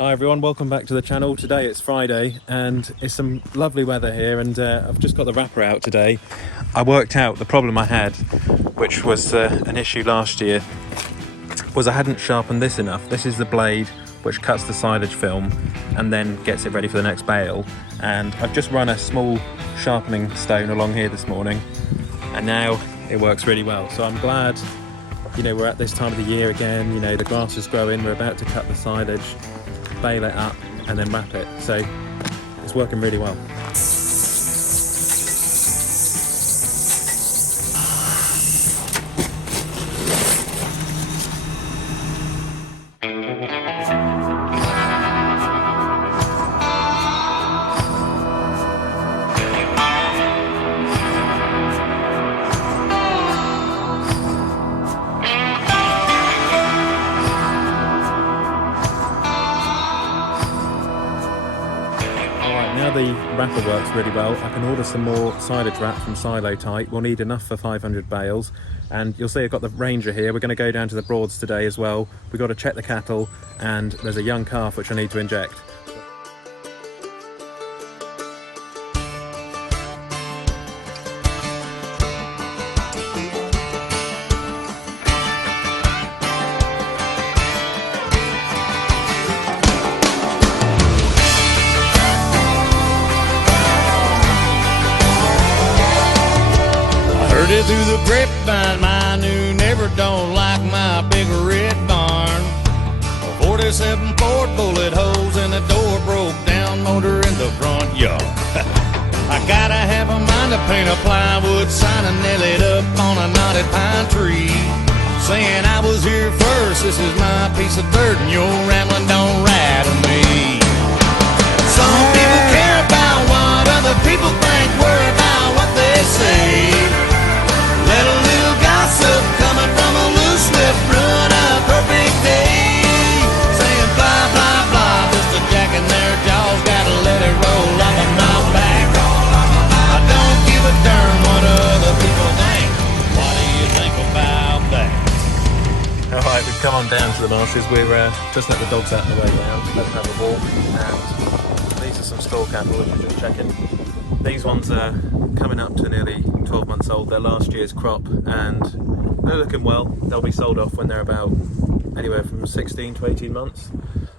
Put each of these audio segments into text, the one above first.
Hi everyone, welcome back to the channel. Today it's Friday and it's some lovely weather here, and I've just got the wrapper out today. I worked out the problem I had, which was an issue last year, was I hadn't sharpened this enough. This is the blade which cuts the silage film and then gets it ready for the next bale, and I've just run a small sharpening stone along here this morning and now it works really well. So I'm glad, you know, we're at this time of the year again, you know, the grass is growing, we're about to cut the silage, bale it up and then wrap it, so it's working really well. Now the wrapper works really well, I can order some more silage wrap from Silage. We'll need enough for 500 bales, and you'll see I've got the Ranger here. We're going to go down to the Broads today as well. We've got to check the cattle, and there's a young calf which I need to inject. Through the grapevine, my new neighbor don't like my big red barn. A 47 Ford bullet holes in the door, broke down motor in the front yard. I gotta have a mind to paint a plywood sign and nail it up on a knotted pine tree, saying I was here first, this is my piece of dirt, and your rambling don't rattle me. Some people care about what other people think, worry about what they say. Let a little gossip coming from a loose lip ruin a perfect day. Saying blah, blah, blah, just a jacking their jaws, gotta let it roll off of my back. I don't give a darn what other people think. What do you think about that? Alright, we've come on down to the marshes. We're just let the dogs out of the way now, let them have a walk, and these are some store cattle that we're just checking. These ones are coming up to nearly 12 months old. They're last year's crop and they're looking well. They'll be sold off when they're about anywhere from 16 to 18 months.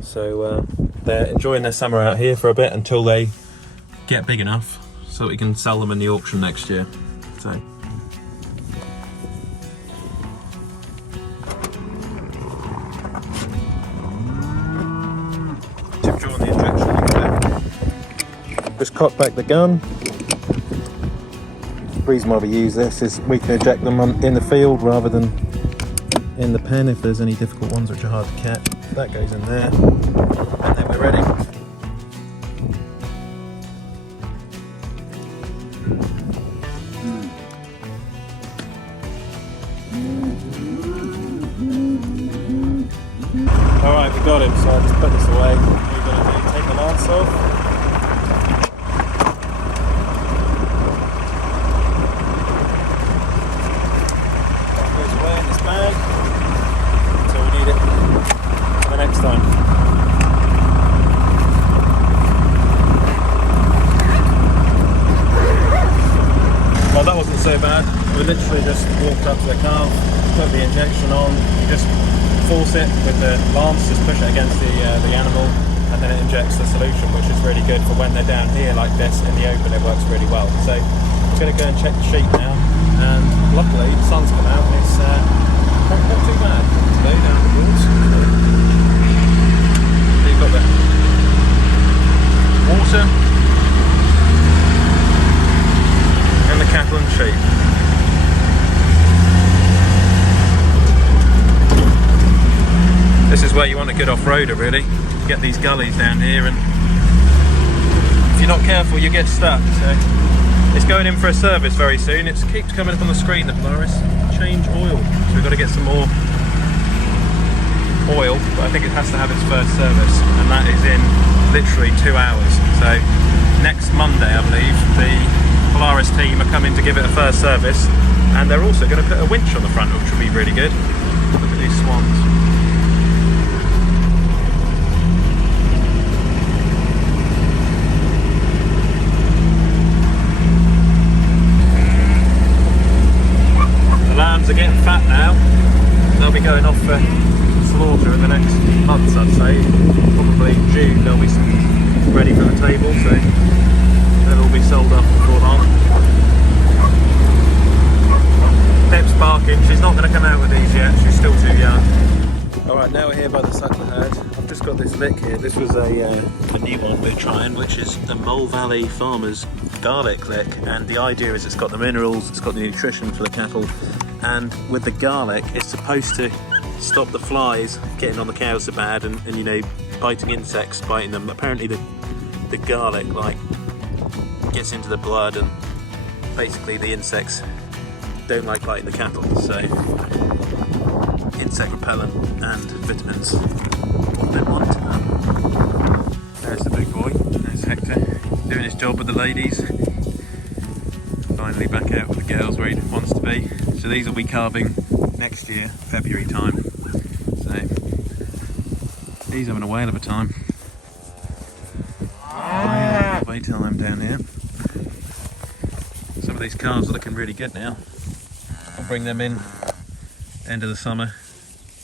So they're enjoying their summer out here for a bit until they get big enough so we can sell them in the auction next year. So. Drawing the injection. Just cock back the gun. The reason why we use this is we can eject them in the field rather than in the pen if there's any difficult ones which are hard to catch. That goes in there, and then we're ready. Alright, we got him, so I'll just put this away. What we're going to do, take the lance off. Time. Well, that wasn't so bad. We literally just walked up to the calf, put the injection on, you just force it with the lance, just push it against the animal, and then it injects the solution, which is really good for when they're down here like this in the open. It works really well. So I'm going to go and check the sheep now, and luckily the sun's come out and it's not too bad today down the woods. Got the water and the cattle and sheep. This is where you want a good off-roader, really. You get these gullies down here, and if you're not careful you get stuck. So it's going in for a service very soon. It keeps coming up on the screen, the Polaris. Change oil. So we've got to get some more oil, but I think it has to have its first service, and that is in literally 2 hours. So next Monday, I believe, the Polaris team are coming to give it a first service, and they're also going to put a winch on the front, which will be really good. Look at these swans. say. Probably in June they'll be ready for the table, so they'll all be sold up before long. Pip's barking, she's not going to come out with these yet, she's still too young. Alright, now we're here by the suckler herd. I've just got this lick here. This was a new one we're trying, which is the Mole Valley Farmers garlic lick, and the idea is it's got the minerals, it's got the nutrition for the cattle, and with the garlic it's supposed to stop the flies getting on the cows so bad and you know, biting insects, biting them. Apparently the garlic like gets into the blood, and basically the insects don't like biting the cattle, so insect repellent and vitamins what they want. There's the big boy, there's Hector doing his job with the ladies. Finally back out with the girls where he wants to be. So these will be calving next year, February time. So he's having a whale of a time. Way time down here. Some of these calves are looking really good now. I'll bring them in end of the summer,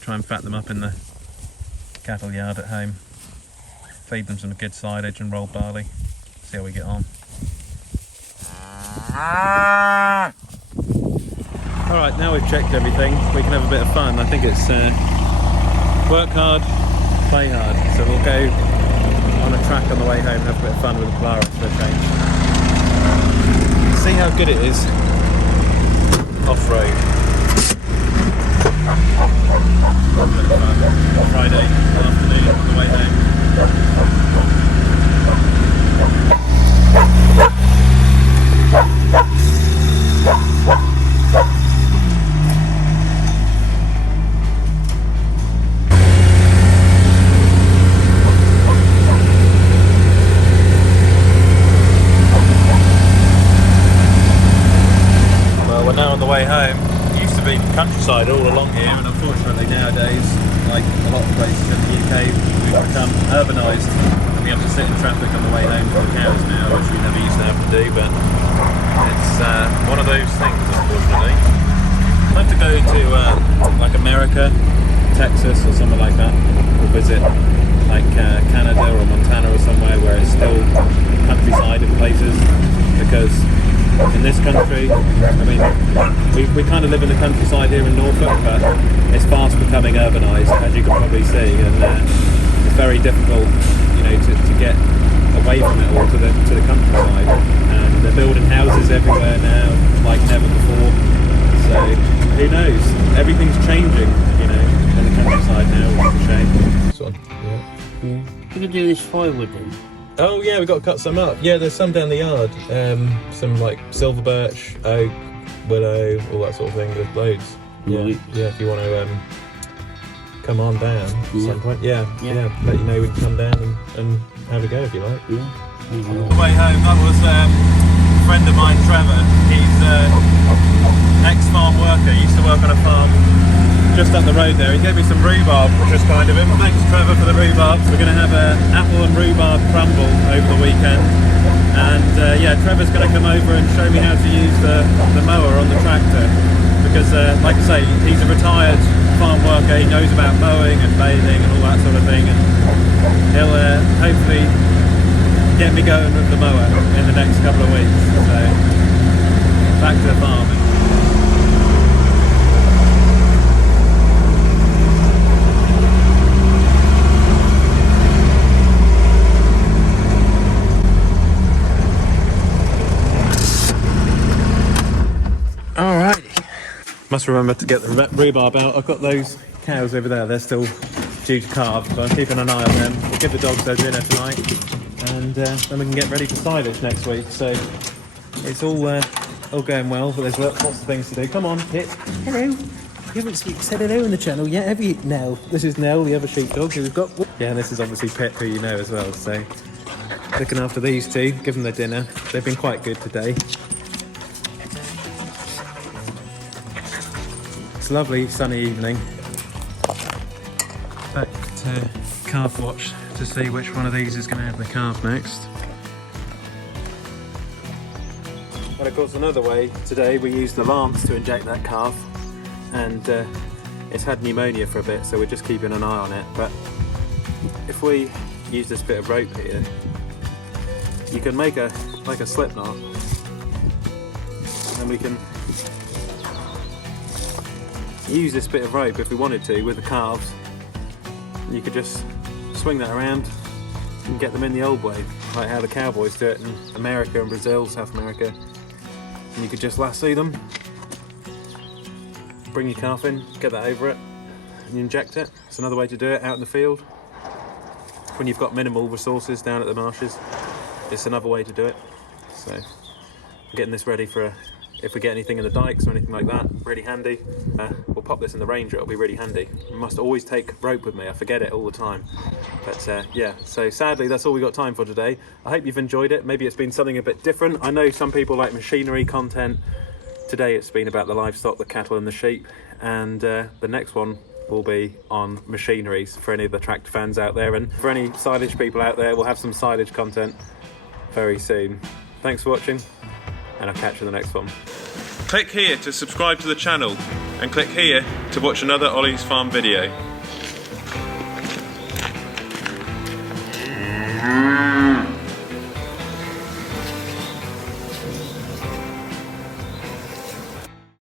try and fat them up in the cattle yard at home. Feed them some good silage and rolled barley. See how we get on. Alright, now we've checked everything, we can have a bit of fun. I think it's work hard, play hard. So we'll go on a track on the way home and have a bit of fun with the Polaris for a change. See how good it is off-road. Friday afternoon on the way home. Well, we're now on the way home. It used to be countryside all along here, and unfortunately nowadays, like a lot of places in the UK, we've become urbanised, and we have to sit in traffic on the way home for the cows now, which we never used to have to do, but it's one of those things, unfortunately. I'd like to go to like America, Texas or somewhere like that, or visit like Canada or Montana or somewhere where it's still countryside in places, because in this country, I mean, we kind of live in the countryside here in Norfolk, but it's fast becoming urbanised, as you can probably see, and it's very difficult, you know, to get away from it all to the countryside. And they're building houses everywhere now, like never before. So who knows? Everything's changing, you know, in the countryside now, which is a shame. You can do this firewood then. Oh yeah, we've got to cut some up. Yeah, there's some down the yard. Some like silver birch, oak, willow, all that sort of thing. There's loads. Yeah, Right. yeah. If you want to come on down at some point, yeah. Yeah. Let you know we can come down and have a go if you like. Yeah. On the way home, that was a friend of mine, Trevor. He's ex-farm worker. He used to work on a farm just up the road there. He gave me some rhubarb, which was kind of him. Thanks, Trevor, for the rhubarb. We're going to have an apple and rhubarb crumble over the weekend. And yeah, Trevor's going to come over and show me how to use the mower on the tractor. Because, like I say, he's a retired farm worker. He knows about mowing and bathing and all that sort of thing. And he'll hopefully get me going with the mower in the next couple of weeks. So, back to the farm. Alrighty. Must remember to get the rhubarb out. I've got those cows over there. They're still due to calve, so I'm keeping an eye on them. We'll give the dogs their dinner tonight, and then we can get ready for silage next week. So it's all going well, but there's lots of things to do. Come on, Pip. Hello. You haven't said hello in the channel yet, have you? Nell. This is Nell, the other sheepdog who we've got. Yeah, and this is obviously Pip, who you know as well. So looking after these two, give them their dinner. They've been quite good today. It's a lovely sunny evening. Back to calf watch to see which one of these is going to have the calf next. And of course another way, today we used the lance to inject that calf, and it's had pneumonia for a bit, so we're just keeping an eye on it, but if we use this bit of rope here, you can make a slip knot, and we can use this bit of rope if we wanted to with the calves. You could just swing that around and get them in the old way, like how the cowboys do it in America and Brazil, South America. And you could just lasso them, bring your calf in, get that over it, and you inject it. It's another way to do it out in the field. When you've got minimal resources down at the marshes, it's another way to do it. So I'm getting this ready for if we get anything in the dikes or anything like that, really handy. We'll pop this in the Ranger, it'll be really handy. I must always take rope with me, I forget it all the time. But yeah, so sadly that's all we got time for today. I hope you've enjoyed it. Maybe it's been something a bit different. I know some people like machinery content. Today it's been about the livestock, the cattle and the sheep. And the next one will be on machineries for any of the tractor fans out there. And for any silage people out there, we'll have some silage content very soon. Thanks for watching, and I'll catch you in the next one. Click here to subscribe to the channel, and click here to watch another Olly's Farm video.